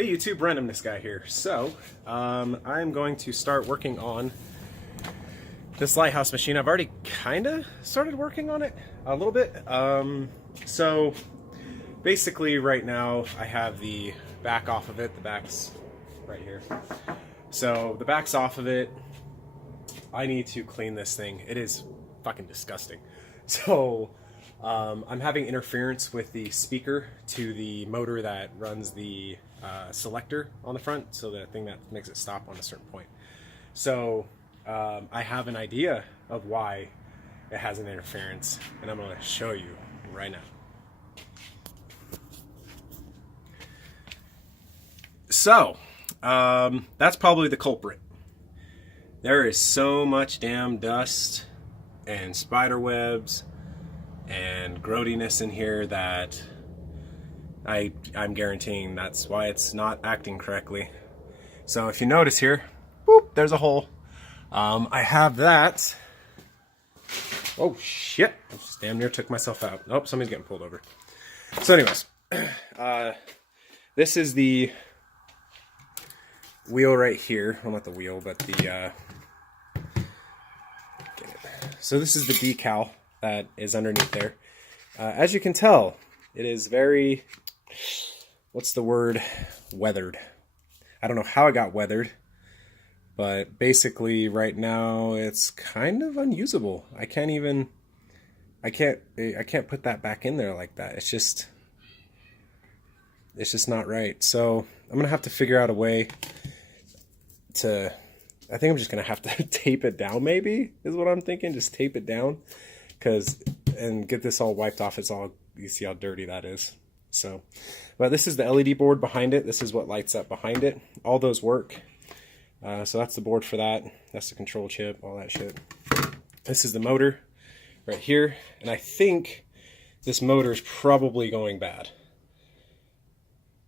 Hey YouTube, Randomness Guy here. So, I'm going to start working on this Lighthouse machine. I've already kinda started working on it a little bit. So basically right now I have the back off of it. The back's right here. So the back's off of it. I need to clean this thing. It is fucking disgusting. So I'm having interference with the speaker to the motor that runs the selector on the front, so the thing that makes it stop on a certain point. So I have an idea of why it has an interference, and I'm going to show you right now. So that's probably the culprit. There is so much damn dust and spider webs and growtiness in here that I'm guaranteeing that's why it's not acting correctly. So if you notice here, boop, there's a hole. I have that. Oh shit, I just damn near took myself out. Oh, somebody's getting pulled over. So anyways, this is the wheel right here. Well, not the wheel, but the so this is the decal that is underneath there. As you can tell, it is very, what's the word, weathered. I don't know how it got weathered, but basically right now it's kind of unusable. I can't put that back in there like that. It's just not right. So I'm gonna have to figure out a way to, I think I'm just gonna have to tape it down, maybe, is what I'm thinking. Just tape it down, and get this all wiped off. It's all, you see how dirty that is. So, but this is the LED board behind it. This is what lights up behind it. All those work. So that's the board for that. That's the control chip, all that shit. This is the motor right here. And I think this motor is probably going bad.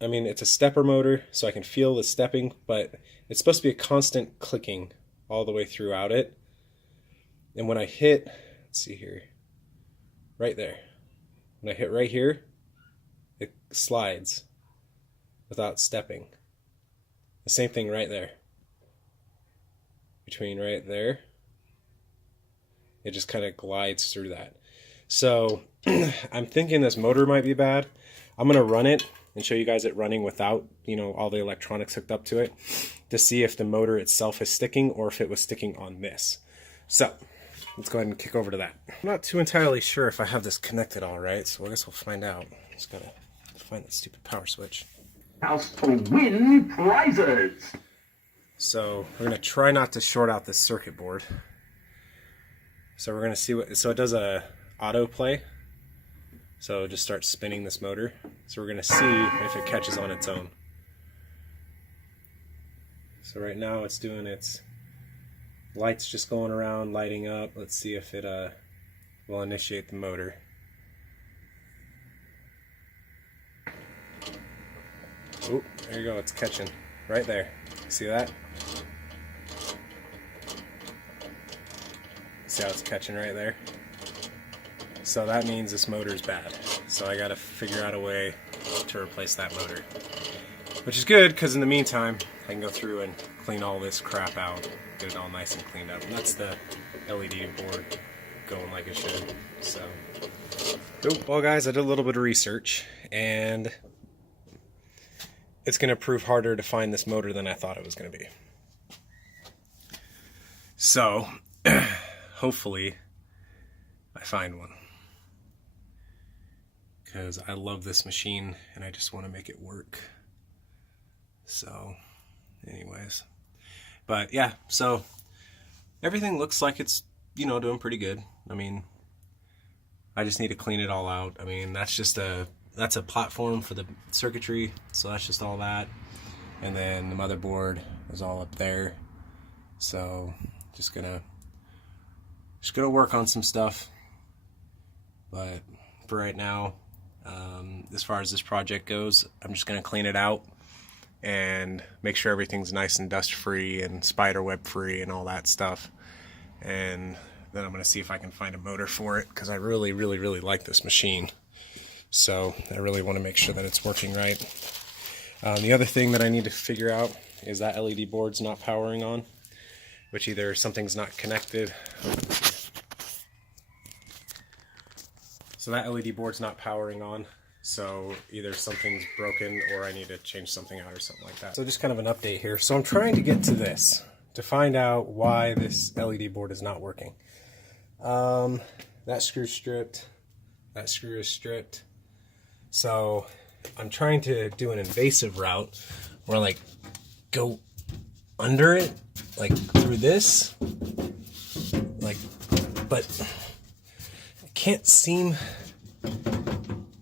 I mean, it's a stepper motor, so I can feel the stepping, but it's supposed to be a constant clicking all the way throughout it. And when I hit, let's see here, right there. When I hit right here, it slides without stepping. The same thing right there. Between right there, it just kind of glides through that. So I'm thinking this motor might be bad. I'm gonna run it and show you guys it running without, you know, all the electronics hooked up to it, to see if the motor itself is sticking or if it was sticking on this. So let's go ahead and kick over to that. I'm not too entirely sure if I have this connected all right, so I guess we'll find out. Just gotta find that stupid power switch. House to win prizes. So we're gonna try not to short out this circuit board. So we're gonna see what, so it does a autoplay. So just start spinning this motor. So we're gonna see if it catches on its own. So right now it's doing its lights just going around, lighting up. Let's see if it will initiate the motor. Oh, there you go, it's catching right there. See that? See how it's catching right there? So that means this motor is bad. So I gotta figure out a way to replace that motor. Which is good, because in the meantime, I can go through and clean all this crap out, get it all nice and cleaned up. And that's the LED board going like it should. So, well guys, I did a little bit of research, and it's gonna prove harder to find this motor than I thought it was gonna be. So, hopefully, I find one. Because I love this machine and I just want to make it work. So, anyways. But yeah, so everything looks like it's, you know, doing pretty good. I mean, I just need to clean it all out. I mean, that's a platform for the circuitry, so that's just all that. And then the motherboard is all up there. So, just gonna work on some stuff. But for right now, as far as this project goes, I'm just gonna clean it out and make sure everything's nice and dust free and spider web free and all that stuff. And then I'm gonna see if I can find a motor for it, because I really like this machine. So I really want to make sure that it's working right. The other thing that I need to figure out is that LED board's not powering on, which either something's not connected. So that LED board's not powering on, so either something's broken or I need to change something out or something like that. So just kind of an update here. So I'm trying to get to this, to find out why this LED board is not working. That screw's stripped, that screw is stripped. So I'm trying to do an invasive route where I like go under it, like through this, like, but I can't seem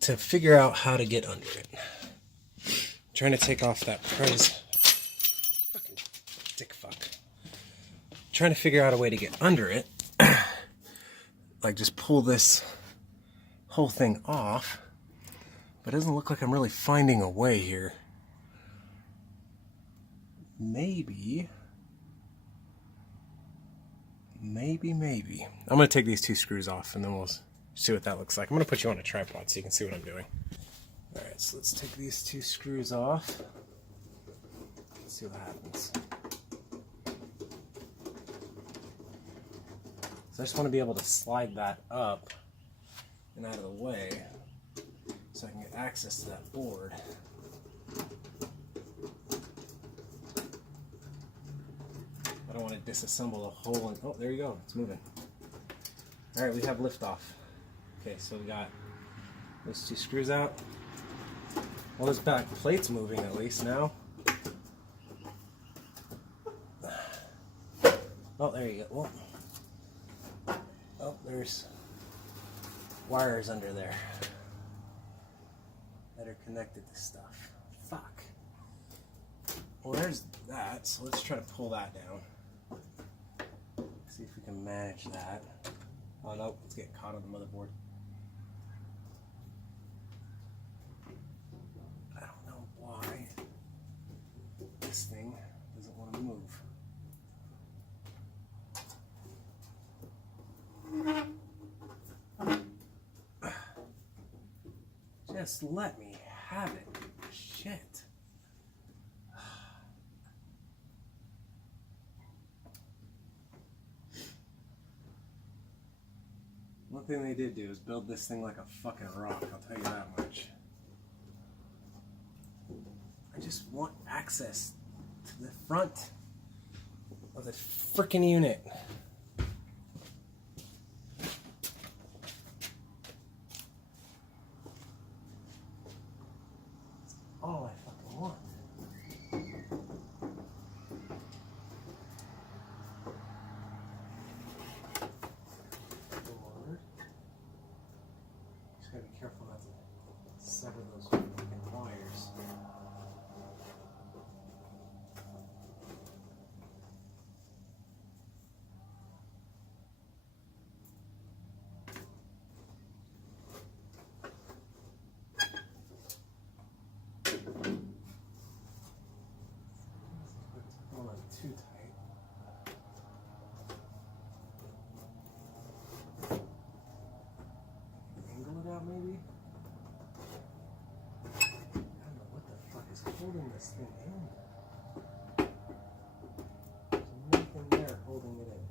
to figure out how to get under it. I'm trying to take off that fucking dick fuck. Trying to figure out a way to get under it. Like just pull this whole thing off. But it doesn't look like I'm really finding a way here. Maybe. I'm going to take these 2 screws off and then we'll see what that looks like. I'm going to put you on a tripod so you can see what I'm doing. Alright, so let's take these 2 screws off. Let's see what happens. So I just want to be able to slide that up and out of the way so I can get access to that board. I don't want to disassemble the whole. Oh, there you go. It's moving. All right, we have liftoff. Okay, so we got those 2 screws out. Well, this back plate's moving at least now. Oh, there you go. Oh, there's wires under there that are connected to stuff. Fuck. Well, there's that, so let's try to pull that down. See if we can manage that. Oh no, it's getting caught on the motherboard. I don't know why this thing doesn't want to move. Just let me have it. Shit. One thing they did do is build this thing like a fucking rock, I'll tell you that much. I just want access to the front of the frickin' unit. All I fucking want. Forward. Just gotta be careful not to sever those fucking wires. Too tight. Angle it out maybe? I don't know what the fuck is holding this thing in. There's nothing there holding it in.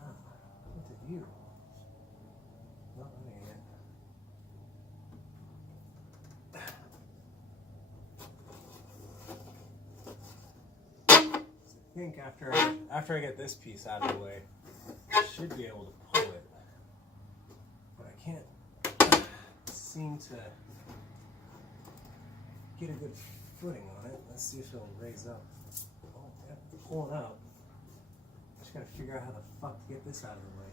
Ah, what did you? No, that ain't it. I think after I get this piece out of the way, I should be able to pull it, but I can't seem to get a good footing on it. Let's see if it'll raise up. Oh, yeah, pull it out. Just gotta figure out how the fuck to get this out of the way.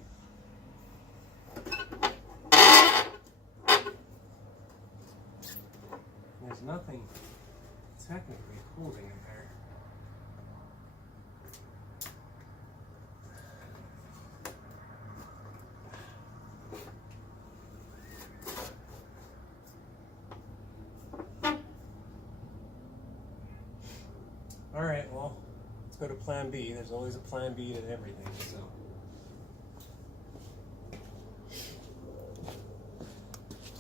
There's nothing technically holding it there. Alright, well, let's go to plan B. There's always a plan B to everything, so.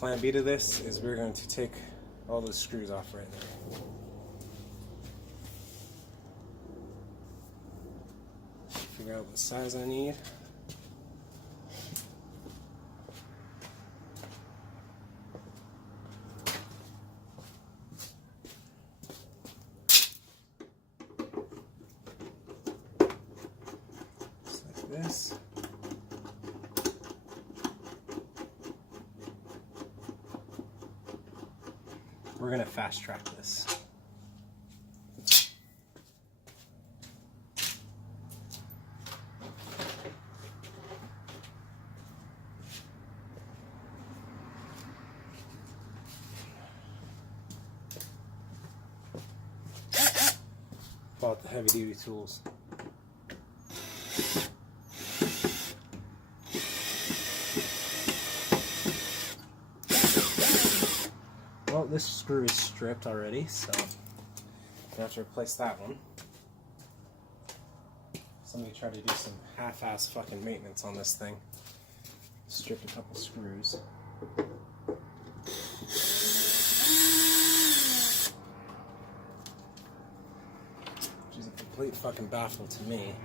plan B to this is we're going to take all the screws off right there. Figure out what size I need. Just like this. We're going to fast track this. Bought the heavy duty tools. Well, this screw is stripped already, so I have to replace that one. Somebody tried to do some half-ass fucking maintenance on this thing. Stripped a couple screws. Which is a complete fucking baffle to me.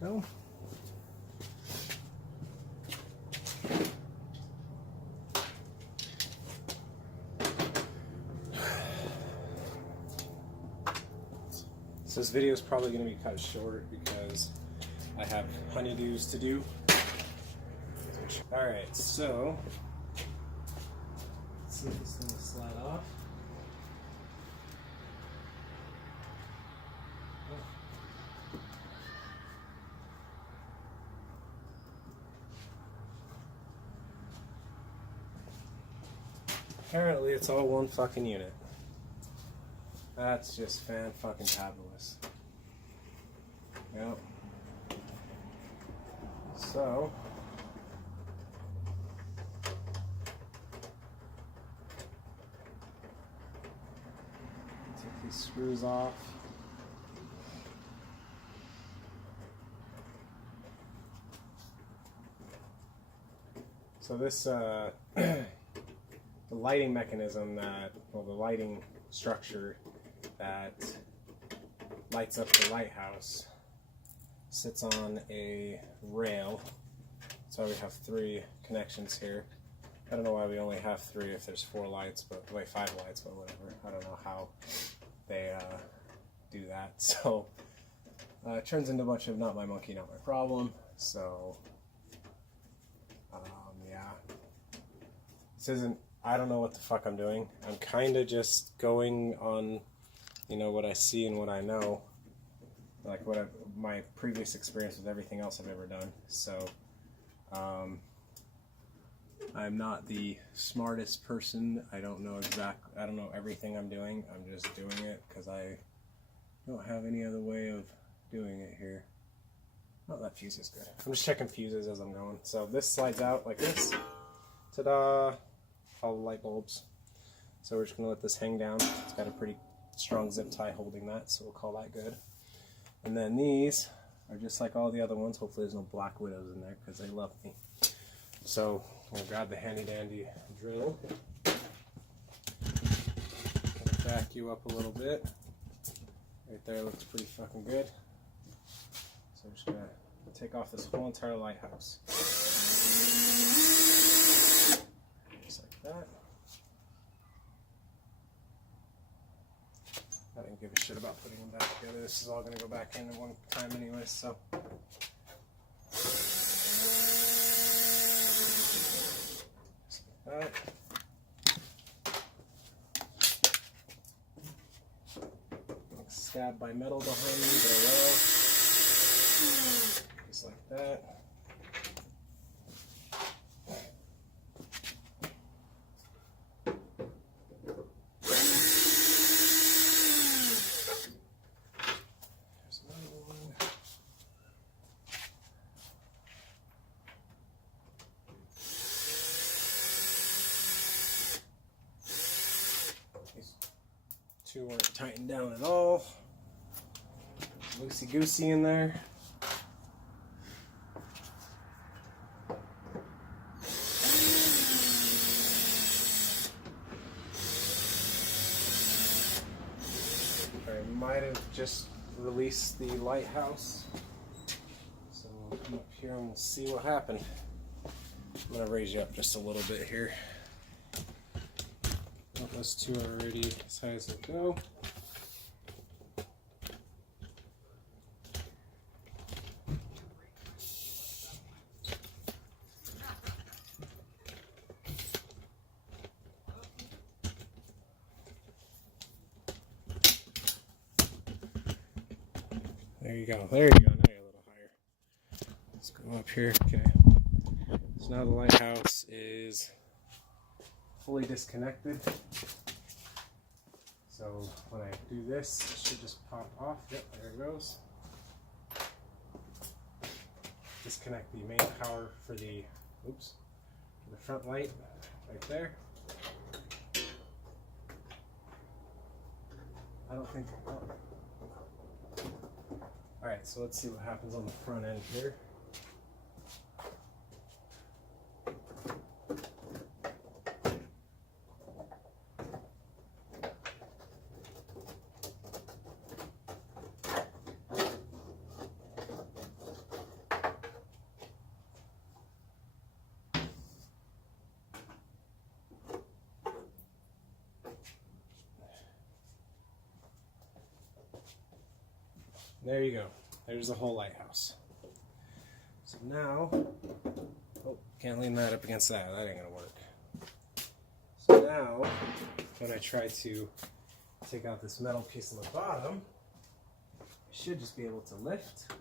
Go. So this video is probably going to be cut short because I have honeydews to do. Alright, so let's see if this thing will slide off. Apparently it's all one fucking unit. That's just fan-fucking-tabulous. Yep. So take these screws off. So this the lighting mechanism that, well, the lighting structure that lights up the lighthouse sits on a rail. So we have 3 connections here. I don't know why we only have 3 if there's 4 lights, but wait, 5 lights, but whatever. I don't know how they do that. So it turns into a bunch of not my monkey, not my problem. So yeah, this isn't. I don't know what the fuck I'm doing. I'm kind of just going on, you know, what I see and what I know, like my previous experience with everything else I've ever done. So I'm not the smartest person. I don't know everything I'm doing. I'm just doing it because I don't have any other way of doing it here. Oh, that fuse is good. I'm just checking fuses as I'm going. So this slides out like this. Ta-da! All the light bulbs. So we're just going to let this hang down. It's got a pretty strong zip tie holding that, so we'll call that good. And then these are just like all the other ones. Hopefully there's no black widows in there because they love me. So we'll grab the handy dandy drill. Back you up a little bit. Right there looks pretty fucking good. So I'm just gonna take off this whole entire lighthouse. Just like that. I didn't give a shit about putting them back together. This is all gonna go back in at one time anyway, so. Just like that. Stabbed by metal behind me, but I will. Just like that. There's another one. These two weren't tightened down at all. Loosey-goosey in there. I might have just released the lighthouse. So we'll come up here and we'll see what happened. I'm going to raise you up just a little bit here. Those two are already as high as they go. There you go. There you go. Now you're a little higher. Let's go up here. Okay. So now the lighthouse is fully disconnected. So when I do this, it should just pop off. Yep, there it goes. Disconnect the main power for the, oops, for the front light right there. I don't think, oh. Alright, so let's see what happens on the front end here. There you go. There's the whole lighthouse. So now, oh, can't lean that up against that. That ain't gonna work. So now, when I try to take out this metal piece on the bottom, I should just be able to lift,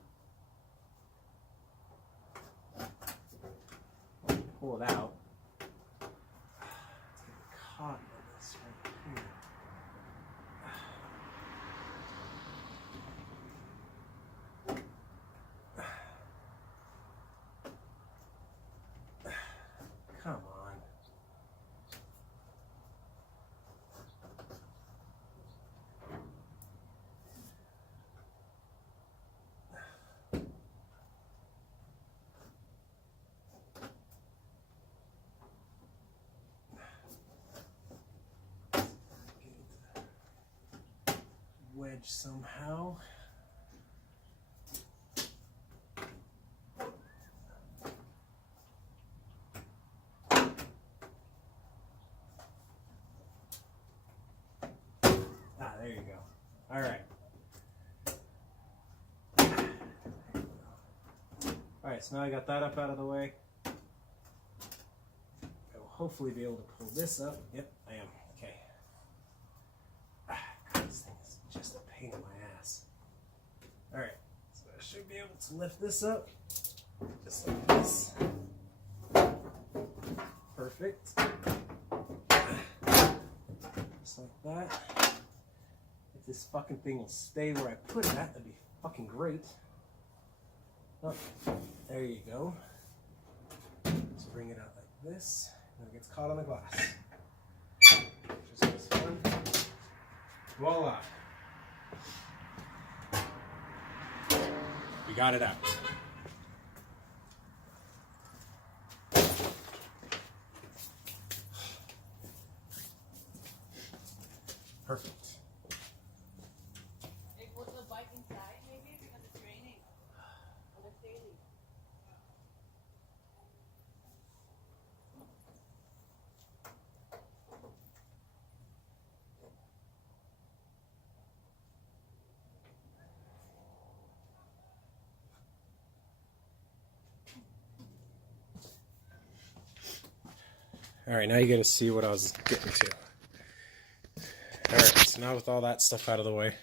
pull it out. It's getting caught in this right here. Come on. Wedge somehow. There you go. All right. All right, so now I got that up out of the way. I will hopefully be able to pull this up. Yep, I am. Okay. This thing is just a pain in my ass. All right, so I should be able to lift this up just like this. Perfect. Just like that. If this fucking thing will stay where I put it at, that'd be fucking great. Oh, there you go. Just bring it out like this, and it gets caught on the glass. Just this fun. Voila. We got it out. Perfect. Hey, put the bike inside maybe because it's raining. Or it's daily. All right, now you get to see what I was getting to. All right, so now with all that stuff out of the way,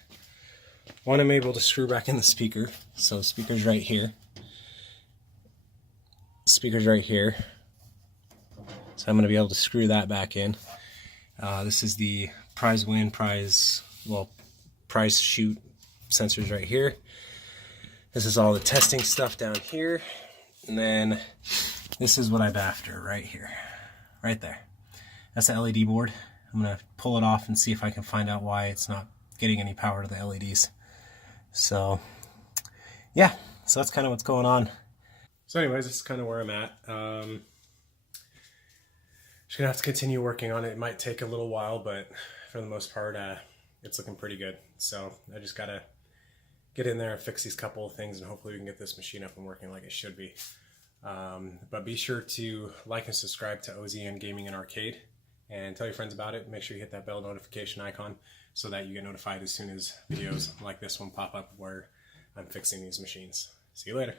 one, I'm able to screw back in the speaker. So speaker's right here. Speaker's right here. So I'm going to be able to screw that back in. This is the prize win, prize shoot sensors right here. This is all the testing stuff down here. And then this is what I'm after right here. Right there. That's the LED board. I'm going to pull it off and see if I can find out why it's not getting any power to the LEDs. So, yeah. So that's kind of what's going on. So anyways, this is kind of where I'm at. Just going to have to continue working on it. It might take a little while, but for the most part, it's looking pretty good. So I just got to get in there and fix these couple of things, and hopefully we can get this machine up and working like it should be. But be sure to like and subscribe to OZN Gaming and Arcade, and tell your friends about it. Make sure you hit that bell notification icon so that you get notified as soon as videos like this one pop up where I'm fixing these machines. See you later.